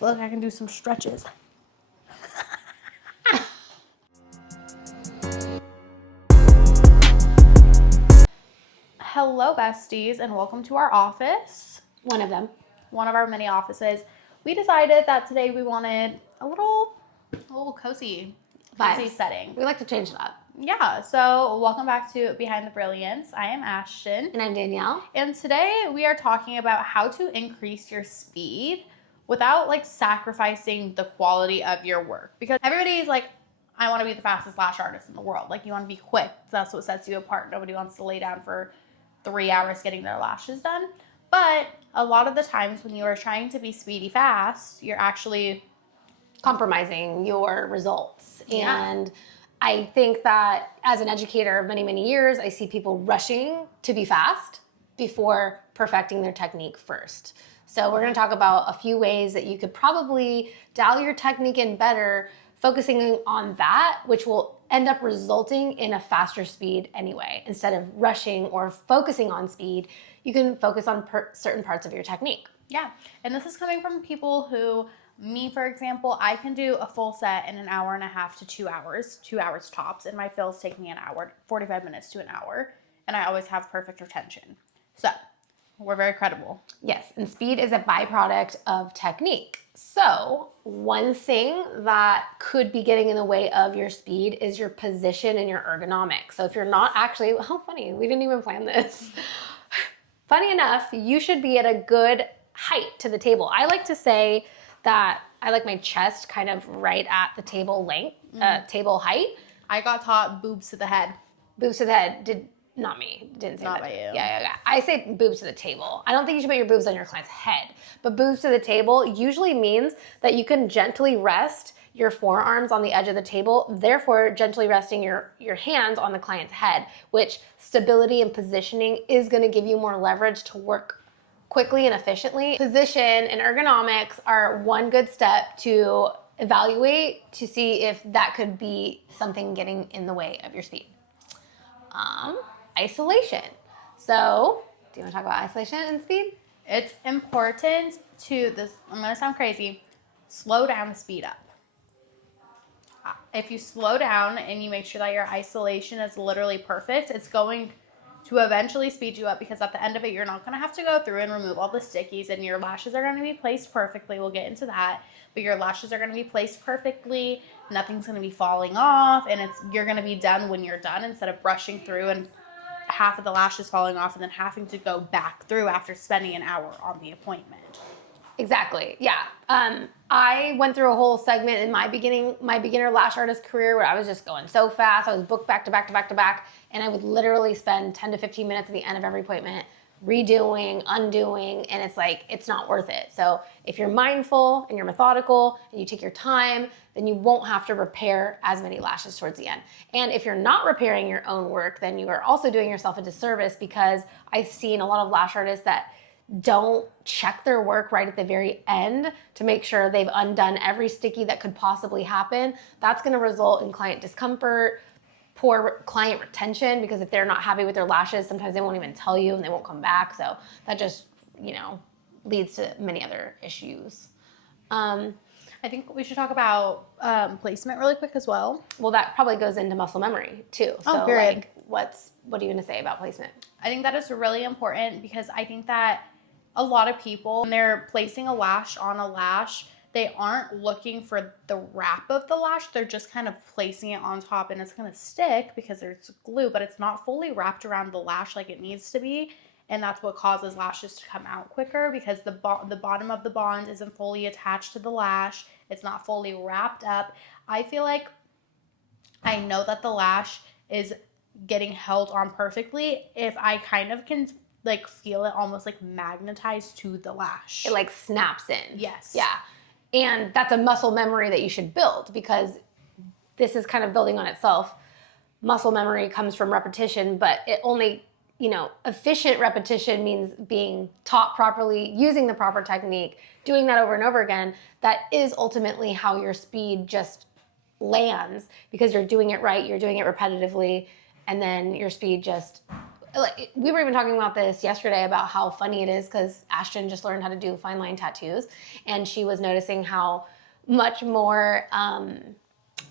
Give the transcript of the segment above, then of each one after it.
feel like I can do some stretches. Hello, besties, and welcome to our office. One of them. One of our many offices. We decided that today we wanted a little cozy setting. We like to change it up. Yeah, so welcome back to Behind the Brilliance. I am Ashtyn. And I'm Danielle. And today we are talking about how to increase your speed without sacrificing the quality of your work. Because everybody's like, I want to be the fastest lash artist in the world. Like, you want to be quick. That's what sets you apart. Nobody wants to lay down for 3 hours getting their lashes done. But a lot of the times when you are trying to be speedy fast, you're actually compromising your results. Yeah. And I think that as an educator of many, many years, I see people rushing to be fast before perfecting their technique first. So we're going to talk about a few ways that you could probably dial your technique in better, focusing on that, which will end up resulting in a faster speed anyway. Instead of rushing or focusing on speed, you can focus on certain parts of your technique. Yeah, and this is coming from people who, me for example, I can do a full set in an hour and a half to 2 hours, 2 hours tops, and my fills take me an hour, 45 minutes to an hour, and I always have perfect retention. So we're very credible. Yes, and speed is a byproduct of technique. So one thing that could be getting in the way of your speed is your position and your ergonomics. So if you're not actually, how funny, we didn't even plan this. Funny enough, you should be at a good height to the table. I like to say that I like my chest kind of right at the table length, table height. I got taught boobs to the head. Boobs to the head, not me, didn't say Not that. by you. Yeah. I say boobs to the table. I don't think you should put your boobs on your client's head, but boobs to the table usually means that you can gently rest your forearms on the edge of the table, therefore gently resting your hands on the client's head, which stability and positioning is going to give you more leverage to work quickly and efficiently. Position and ergonomics are one good step to evaluate to see if that could be something getting in the way of your speed. Isolation. So, do you want to talk about isolation and speed? It's important to this. I'm going to sound crazy. Slow down, speed up. If you slow down and you make sure that your isolation is literally perfect, it's going to eventually speed you up, because at the end of it, you're not going to have to go through and remove all the stickies, and your lashes are going to be placed perfectly. We'll get into that, but your lashes are going to be placed perfectly. Nothing's going to be falling off, and you're going to be done when you're done, instead of brushing through and half of the lashes falling off and then having to go back through after spending an hour on the appointment. Exactly. Yeah. I went through a whole segment in my beginner lash artist career where I was just going so fast. I was booked back to back to back to back, and I would literally spend 10 to 15 minutes at the end of every appointment redoing, undoing, and it's not worth it. So if you're mindful and you're methodical and you take your time, then you won't have to repair as many lashes towards the end. And if you're not repairing your own work, then you are also doing yourself a disservice, because I've seen a lot of lash artists that don't check their work right at the very end to make sure they've undone every sticky that could possibly happen. That's going to result in client discomfort, poor client retention, because if they're not happy with their lashes, sometimes they won't even tell you and they won't come back. So that just, leads to many other issues. I think we should talk about placement really quick as well. Well, that probably goes into muscle memory too. So period. What are you going to say about placement? I think that is really important, because I think that a lot of people, when they're placing a lash on a lash, they aren't looking for the wrap of the lash. They're just kind of placing it on top, and it's going to stick because there's glue, but it's not fully wrapped around the lash like it needs to be. And that's what causes lashes to come out quicker, because the bottom of the bond isn't fully attached to the lash. It's not fully wrapped up. I feel like I know that the lash is getting held on perfectly if I kind of can feel it almost magnetized to the lash. It snaps in. Yes. Yeah. And that's a muscle memory that you should build, because this is kind of building on itself. Muscle memory comes from repetition, but it only, efficient repetition means being taught properly, using the proper technique, doing that over and over again. That is ultimately how your speed just lands, because you're doing it right, you're doing it repetitively, and then your speed just like, we were even talking about this yesterday about how funny it is because Ashtyn just learned how to do fine line tattoos, and she was noticing how much more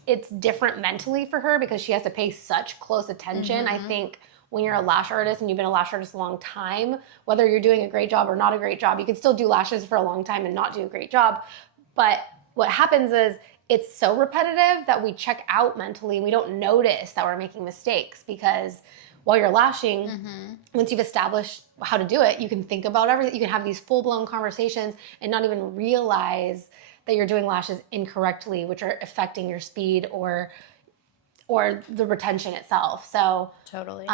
it's different mentally for her because she has to pay such close attention. I think when you're a lash artist and you've been a lash artist a long time, whether you're doing a great job or not a great job, you can still do lashes for a long time and not do a great job. But what happens is it's so repetitive that we check out mentally and we don't notice that we're making mistakes because while you're lashing, once you've established how to do it, you can think about everything. You can have these full-blown conversations and not even realize that you're doing lashes incorrectly, which are affecting your speed or the retention itself. So Totally.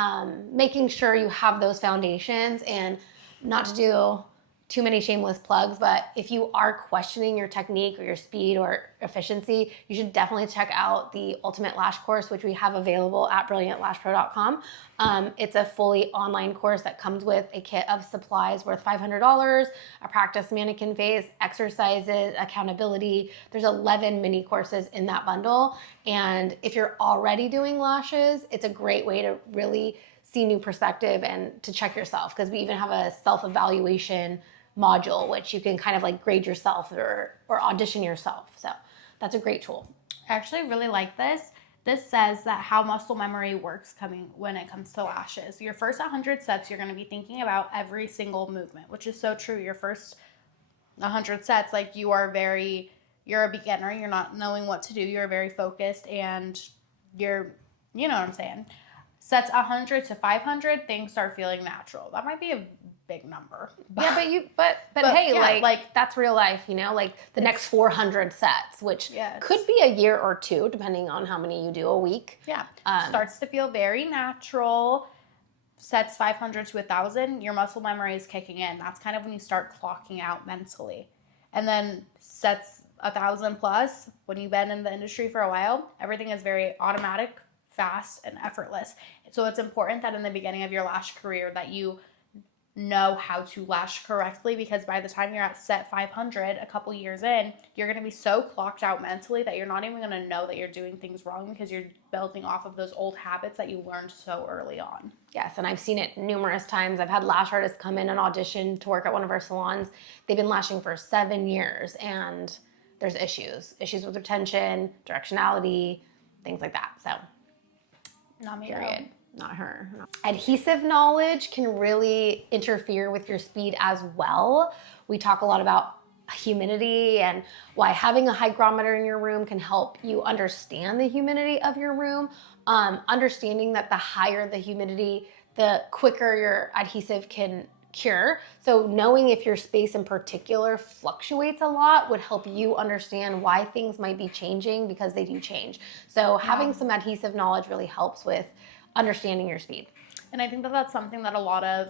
making sure you have those foundations, and not to do too many shameless plugs, but if you are questioning your technique or your speed or efficiency, you should definitely check out the Ultimate Lash course, which we have available at brilliantlashpro.com. It's a fully online course that comes with a kit of supplies worth $500, a practice mannequin face, exercises, accountability. There's 11 mini courses in that bundle. And if you're already doing lashes, it's a great way to really see new perspective and to check yourself, because we even have a self-evaluation module, which you can kind of like grade yourself or audition yourself. So that's a great tool. I actually really like this. This says that how muscle memory works when it comes to lashes. Your first 100 sets, you're going to be thinking about every single movement, which is so true. Your first 100 sets, like you're a beginner. You're not knowing what to do. You're very focused and you know what I'm saying. Sets 100 to 500, things start feeling natural. That might be a big number. But hey, yeah, like that's real life, you know, like the next 400 sets, which could be a year or two, depending on how many you do a week. Yeah. Starts to feel very natural. Sets 500 to 1,000, your muscle memory is kicking in. That's kind of when you start clocking out mentally. And then sets 1,000 plus, when you've been in the industry for a while, everything is very automatic, fast, and effortless. So it's important that in the beginning of your lash career that you know how to lash correctly, because by the time you're at set 500 a couple years in, you're going to be so clocked out mentally that you're not even going to know that you're doing things wrong, because you're building off of those old habits that you learned so early on. Yes, and I've seen it numerous times. I've had lash artists come in and audition to work at one of our salons. They've been lashing for 7 years and there's issues with retention, directionality, things like that. So Not me. period. Not her. Adhesive knowledge can really interfere with your speed as well. We talk a lot about humidity and why having a hygrometer in your room can help you understand the humidity of your room. Understanding that the higher the humidity, the quicker your adhesive can cure. So knowing if your space in particular fluctuates a lot would help you understand why things might be changing, because they do change. So having some adhesive knowledge really helps with understanding your speed. And I think that that's something that a lot of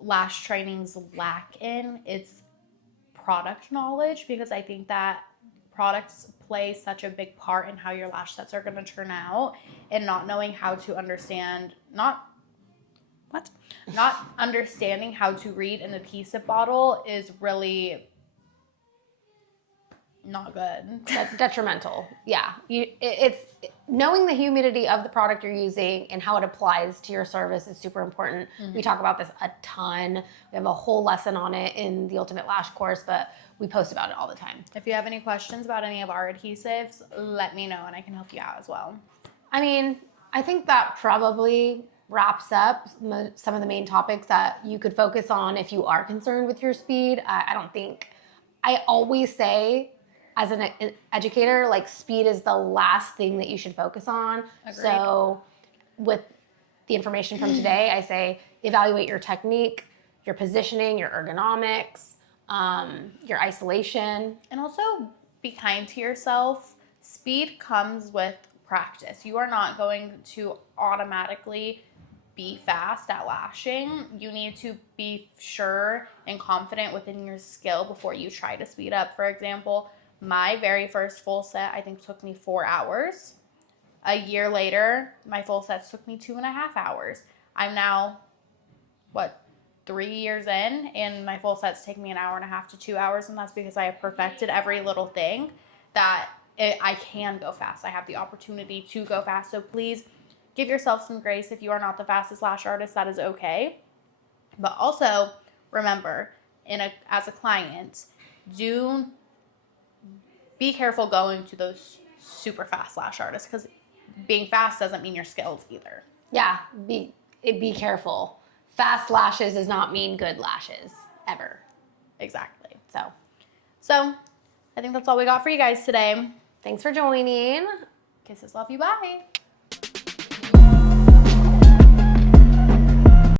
lash trainings lack in. It's product knowledge, because I think that products play such a big part in how your lash sets are going to turn out, and not knowing how to understand, not understanding how to read an adhesive bottle is really not good. Detrimental. Yeah. It's knowing the humidity of the product you're using and how it applies to your service is super important. We talk about this a ton. We have a whole lesson on it in the Ultimate Lash course, but we post about it all the time. If you have any questions about any of our adhesives, let me know and I can help you out as well. I mean, I think that probably wraps up some of the main topics that you could focus on if you are concerned with your speed. I always say, as an educator, like, speed is the last thing that you should focus on. Agreed. So with the information from today, I say evaluate your technique, your positioning, your ergonomics, your isolation. And also be kind to yourself. Speed comes with practice. You are not going to automatically be fast at lashing. You need to be sure and confident within your skill before you try to speed up. For example, my very first full set, I think, took me 4 hours. A year later, my full sets took me 2.5 hours. I'm now, 3 years in, and my full sets take me 1.5 to 2 hours, and that's because I have perfected every little thing that I can go fast. I have the opportunity to go fast. So please give yourself some grace. If you are not the fastest lash artist, that is okay. But also remember, as a client, do be careful going to those super fast lash artists, because being fast doesn't mean you're skilled either. Yeah, be careful. Fast lashes does not mean good lashes, ever. Exactly. So I think that's all we got for you guys today. thanks for joining. Kisses, love you, bye.